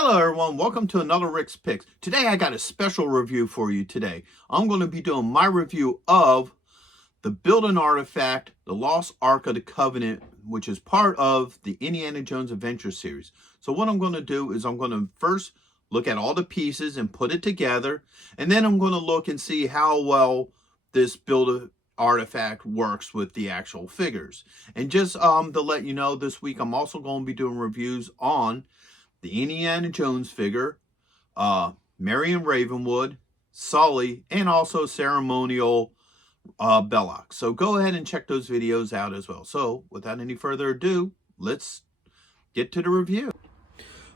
Hello everyone, welcome to another Rick's Picks. Today I got a special review for you today. I'm going to be doing my review of the Build-In Artifact, the Lost Ark of the Covenant, which is part of the Indiana Jones Adventure series. So what I'm going to do is I'm going to first look at all the pieces and put it together, and then I'm going to look and see how well this Build-In Artifact works with the actual figures. And just to let you know, this week I'm also going to be doing reviews on the Indiana Jones figure, Marion Ravenwood, Sully, and also Ceremonial Belloc. So go ahead and check those videos out as well. So without any further ado, let's get to the review.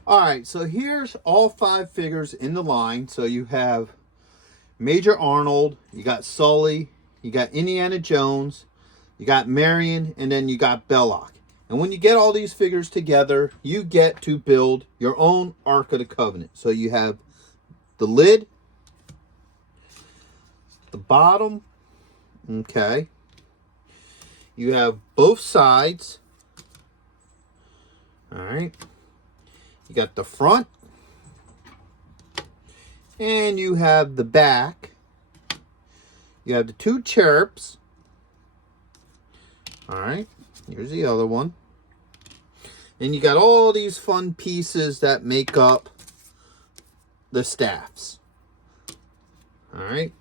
Alright, so here's all 5 figures in the line. So you have Major Arnold, you got Sully, you got Indiana Jones, you got Marion, and then you got Belloc. And when you get all these figures together, you get to build your own Ark of the Covenant. So you have the lid, the bottom, okay. You have both sides, all right. You got the front, and you have the back. You have the 2 cherubs, all right. Here's the other one. And you got all these fun pieces that make up the staffs. Alright.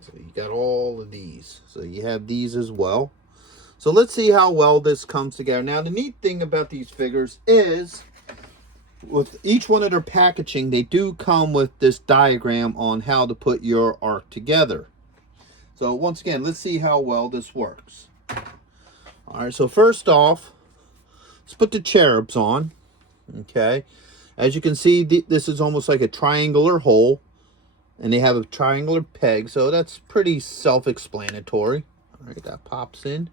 So you got all of these. So you have these as well. So let's see how well this comes together. Now the neat thing about these figures is with each one of their packaging, they do come with this diagram on how to put your Ark together. So once again, let's see how well this works. Alright, so first off, let's put the cherubs on. Okay. As you can see, this is almost like a triangular hole. And they have a triangular peg. So that's pretty self-explanatory. Alright, that pops in.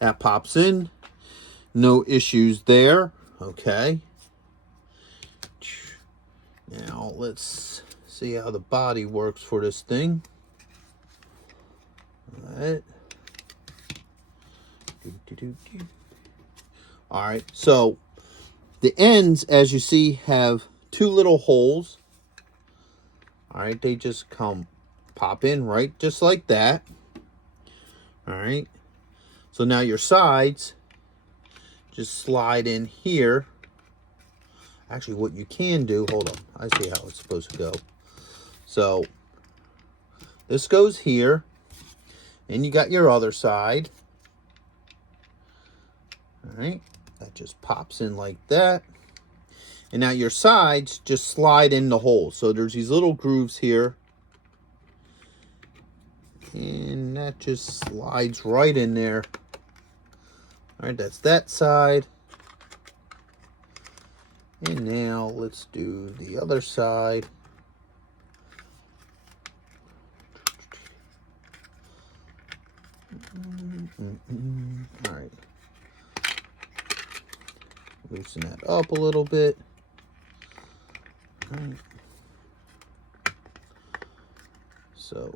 That pops in. No issues there. Okay. Now, let's see how the body works for this thing. Alright. Alright, so the ends, as you see, have 2 little holes. Alright, they just pop in right just like that. Alright, so now your sides just slide in here. Actually, what you can do, hold on, I see how it's supposed to go. So this goes here. And you got your other side. Alright, that just pops in like that. And now your sides just slide in the hole. So there's these little grooves here. And that just slides right in there. Alright, that's that side. And now let's do the other side. All right, loosen that up a little bit. All right. So,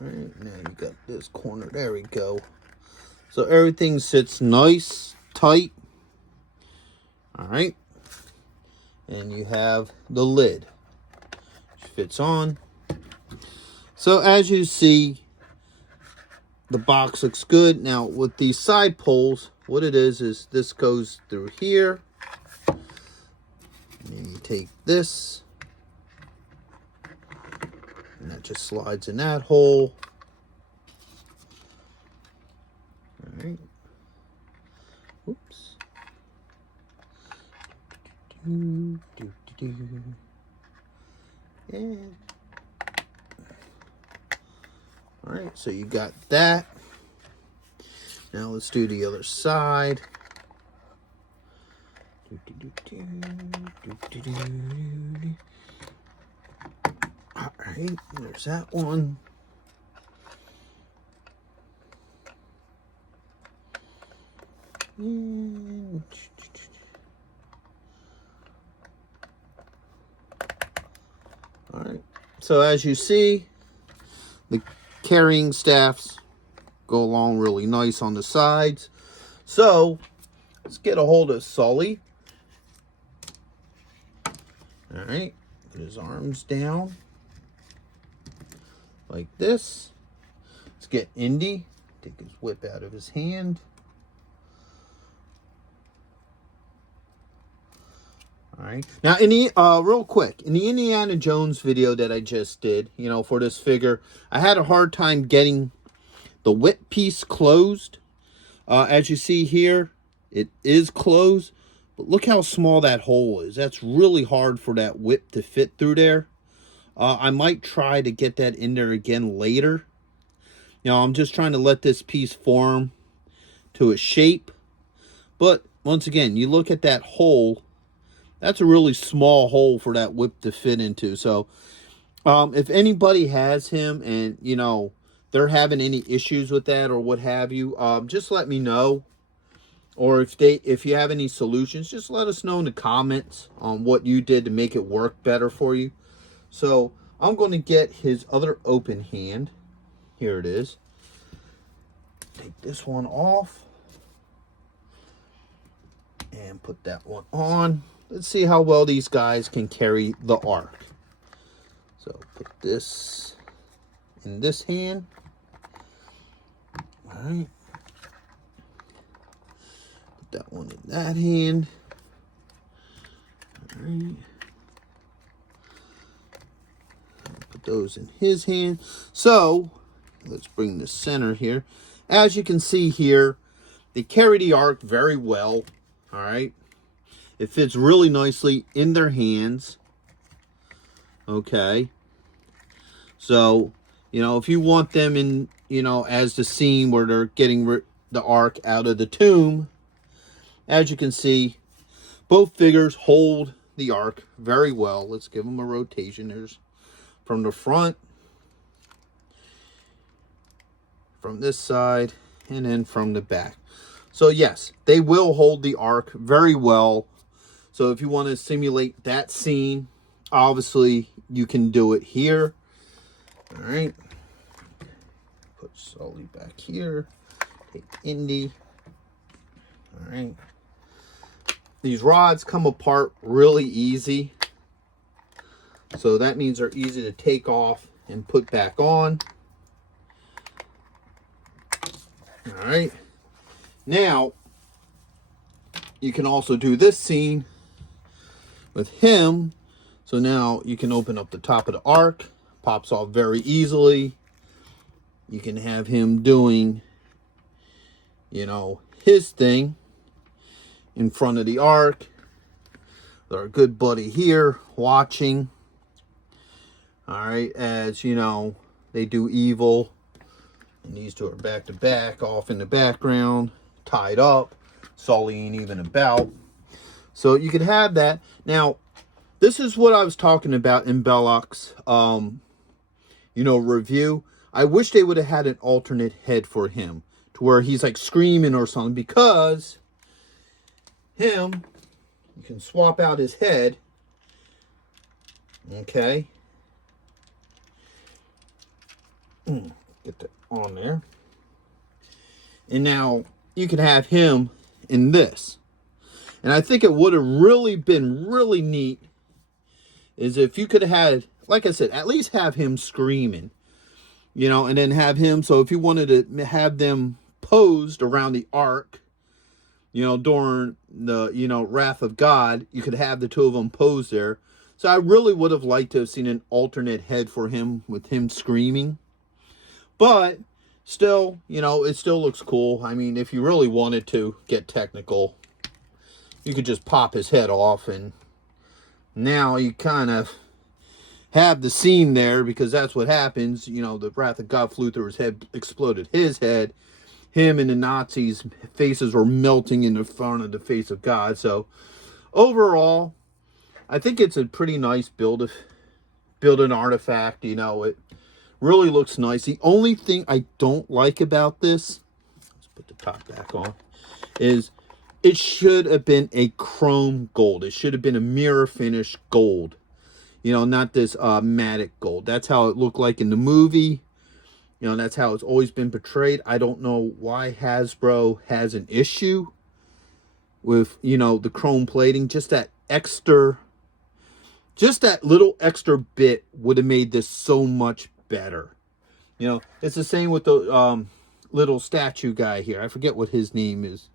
all right, now you got this corner. There we go. So everything sits nice, tight. All right, and you have the lid, which fits on. So as you see, the box looks good. Now with these side poles, what it is this goes through here. And you take this, and that just slides in that hole. All right. Oops. And all right, so you got that. Now let's do the other side. All right, there's that one. All right, so as you see, the carrying staffs go along really nice on the sides. So let's get a hold of Sully. All right, put his arms down like this. Let's get Indy. Take his whip out of his hand. All right. Now, in the real quick, in the Indiana Jones video that I just did, you know, for this figure, I had a hard time getting the whip piece closed. As you see here, it is closed, but look how small that hole is. That's really hard for that whip to fit through there. I might try to get that in there again later. You know, I'm just trying to let this piece form to a shape. But once again, you look at that hole. That's a really small hole for that whip to fit into. So, if anybody has him and, you know, they're having any issues with that or what have you, just let me know. Or if you have any solutions, just let us know in the comments on what you did to make it work better for you. So, I'm going to get his other open hand. Here it is. Take this one off. And put that one on. Let's see how well these guys can carry the ark. So put this in this hand. All right. Put that one in that hand. All right. Put those in his hand. So let's bring the center here. As you can see here, they carry the ark very well. All right. It fits really nicely in their hands. Okay. So, you know, if you want them in, you know, as the scene where they're getting the ark out of the tomb, as you can see, both figures hold the ark very well. Let's give them a rotation. There's from the front, from this side, and then from the back. So, yes, they will hold the ark very well. So if you want to simulate that scene, obviously you can do it here. All right. Put Sully back here. Take Indy. All right. These rods come apart really easy. So that means they're easy to take off and put back on. All right. Now, you can also do this scene with him. So now you can open up the top of the ark. Pops off very easily. You can have him doing, you know, his thing in front of the ark. Our good buddy here watching. All right, as you know, they do evil. And these two are back to back, off in the background, tied up. Sully ain't even about. So you could have that. Now, this is what I was talking about in Belloc's, you know, review. I wish they would have had an alternate head for him, to where he's like screaming or something, because him, you can swap out his head. Okay. Get that on there. And now you can have him in this. And I think it would have really been really neat is if you could have had, like I said, at least have him screaming, you know, and then have him, so if you wanted to have them posed around the ark, you know, during the, you know, Wrath of God, you could have the two of them posed there. So I really would have liked to have seen an alternate head for him with him screaming. But still, you know, it still looks cool. I mean, if you really wanted to get technical, you could just pop his head off, and now you kind of have the scene there, because that's what happens. You know, the Wrath of God flew through his head, exploded his head. Him and the Nazis' faces were melting in the front of the face of God. So, overall, I think it's a pretty nice build an artifact. You know, it really looks nice. The only thing I don't like about this, let's put the top back on, is it should have been a chrome gold. It should have been a mirror finish gold. You know, not this matte gold. That's how it looked like in the movie. You know, that's how it's always been portrayed. I don't know why Hasbro has an issue with, you know, the chrome plating. Just that little extra bit would have made this so much better. You know, it's the same with the little statue guy here. I forget what his name is.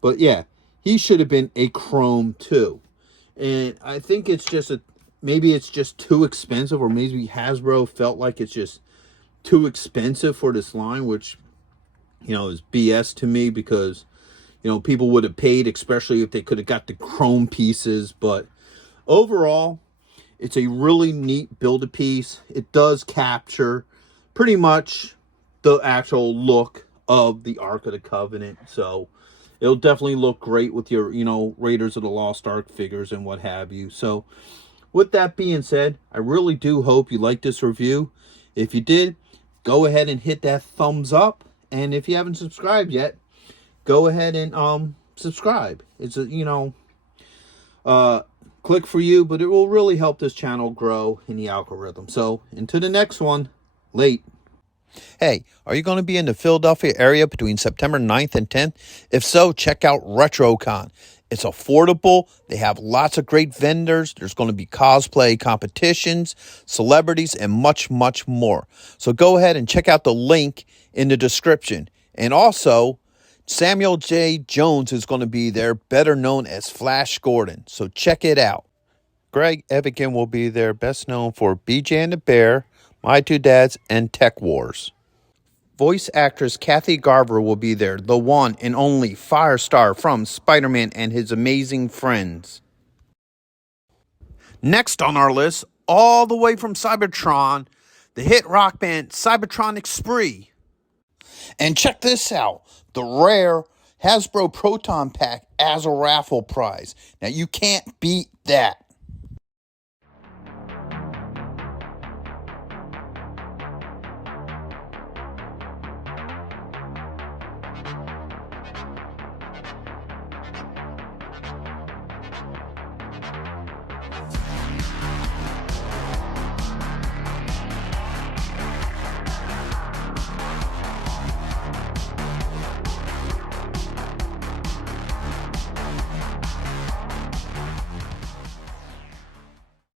But yeah, he should have been a chrome too. And I think it's just maybe it's just too expensive, or maybe Hasbro felt like it's just too expensive for this line, which, you know, is BS to me, because, you know, people would have paid, especially if they could have got the chrome pieces. But overall, it's a really neat build-a-piece. It does capture pretty much the actual look of the Ark of the Covenant. So it'll definitely look great with your, you know, Raiders of the Lost Ark figures and what have you. So with that being said, I really do hope you liked this review. If you did, go ahead and hit that thumbs up. And if you haven't subscribed yet, go ahead and subscribe. It's a, you know, click for you, but it will really help this channel grow in the algorithm. So until the next one, late. Hey, are you going to be in the Philadelphia area between September 9th and 10th? If so, check out RetroCon. It's affordable. They have lots of great vendors. There's going to be cosplay competitions, celebrities, and much, much more. So go ahead and check out the link in the description. And also, Samuel J. Jones is going to be there, better known as Flash Gordon. So check it out. Greg Evigan will be there, best known for BJ and the Bear, My Two Dads, and Tech Wars. Voice actress Kathy Garver will be there, the one and only Firestar from Spider-Man and His Amazing Friends. Next on our list, all the way from Cybertron, the hit rock band Cybertronic Spree. And check this out, the rare Hasbro Proton Pack as a raffle prize. Now you can't beat that.